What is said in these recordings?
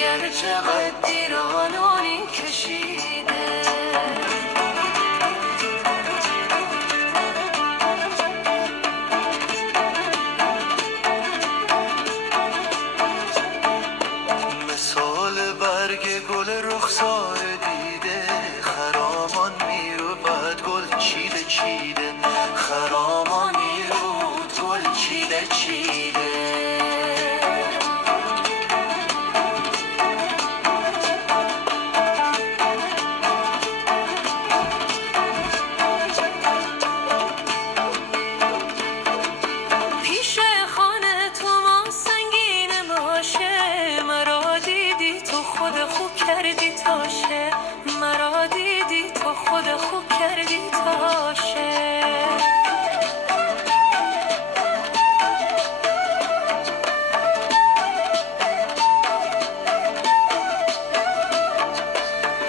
مگر چقدر دیرانانی کشیده. مثال برگ گل رخسار دیده، خرامان میرود گل چیده چیده، خرامان میرود گل چیده چیده. مرا دیدی تو خود خوب کردی تاشه.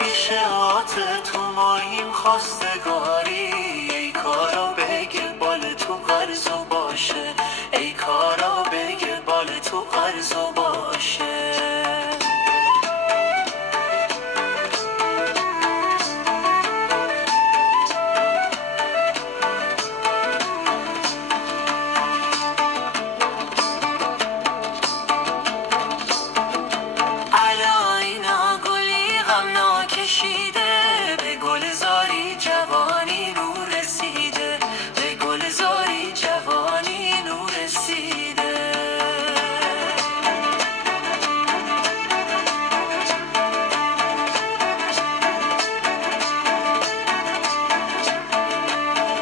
پیش آت تو ماییم خواستگاری، ای کارا بگه بال تو قرضو باشه، ای کارا بگه بال تو قرضو باشه. به گل زاری جوانی نور رسیده، به گل زاری جوانی نور رسیده.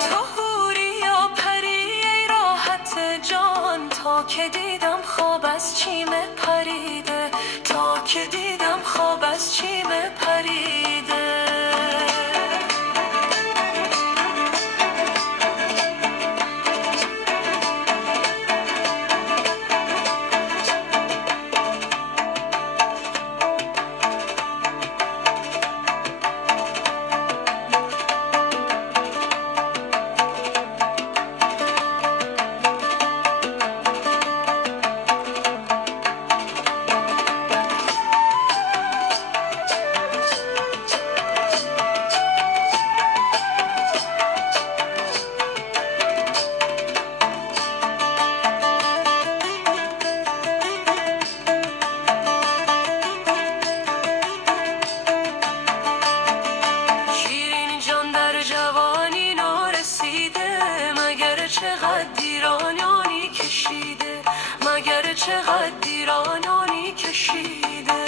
تو حوری یا پری ای راحت جان، تا که دیدم خواب از چیم پریده، تا که دیدم خواب از چیم پریده. چقدر دیرانانی کشیده، مگر چقدر دیرانانی کشیده.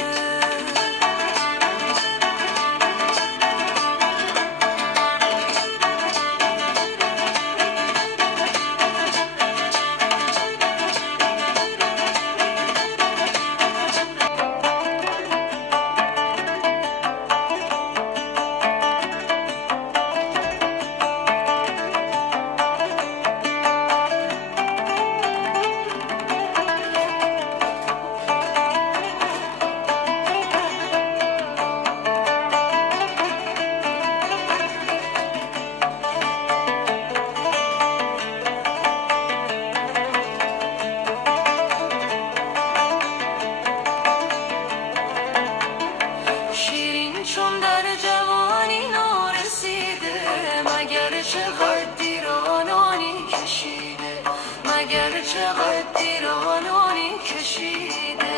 چون در جوانی نارسیده، مگر چقدر دیرانانی کشیده، مگر چقدر دیرانانی کشیده.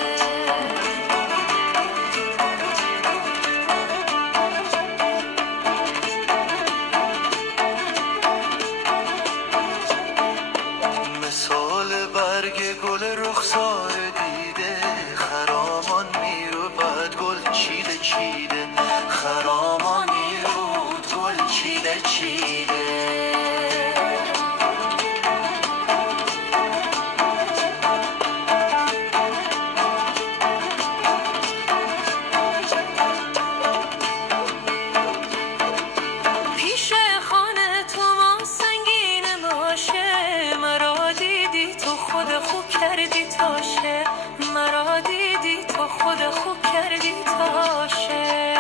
مثال برگ گل رخسار دیده، خرامان میرود گل چیده چیده، خرامان میرود گل چیده چیده. پیش خانه تو ما سنگین ماشه، مرا دیدی تو خود خوب کردی تاشه، مرا دیدی تو خود خوب کردی تاشه.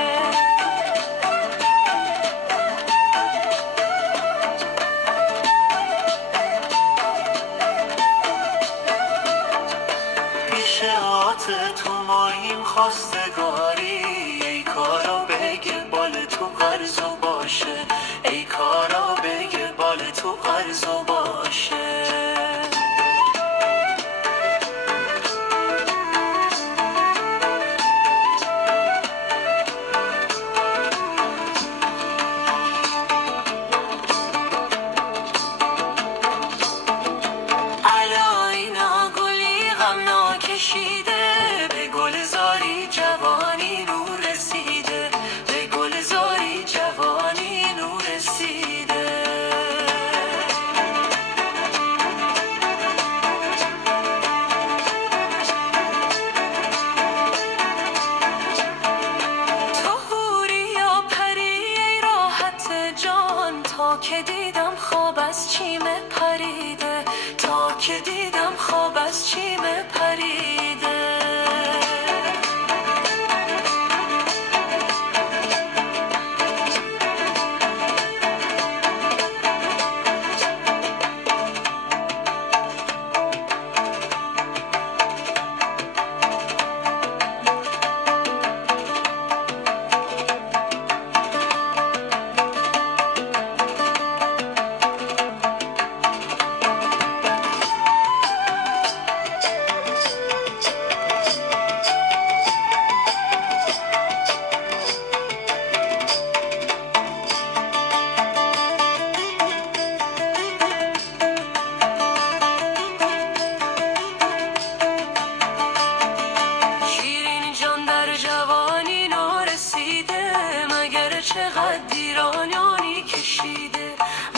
پیش عاشقات تو ماییم خواستگاری، ای کارا بگه بال تو قرضو باشه، ای کارا بگه بال تو قرضو باشه. به گلزاری جوانی نور رسیده، به گلزاری جوانی نور رسیده. تو حوری یا پری ای راحت جان، تا که دیدم خواب از چیم پریده، تا که دیدم خواب از چیم پریده.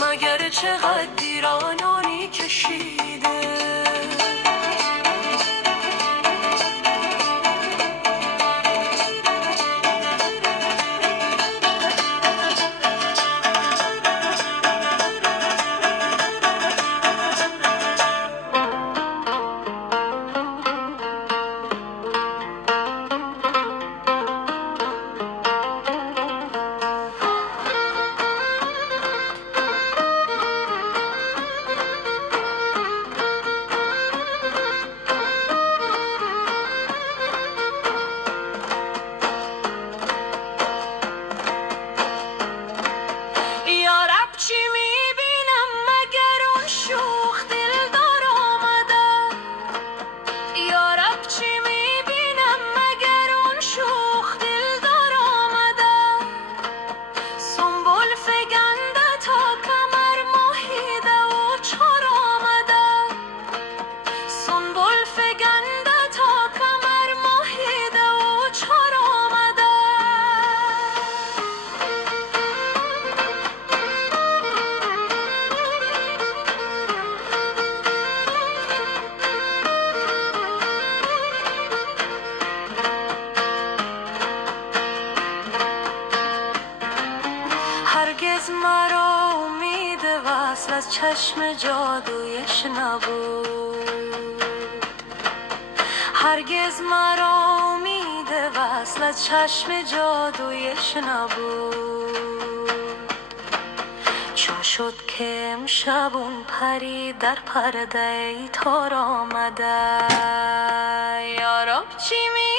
مگر چقدر دیرانانی کشیده. هرگز مرا امید وصل از چشم جادویش نبود، هرگز مرا امید وصل از چشم جادویش نبود. چون شد که امشب اون پری در پرده ای تار آمده، یارب چی می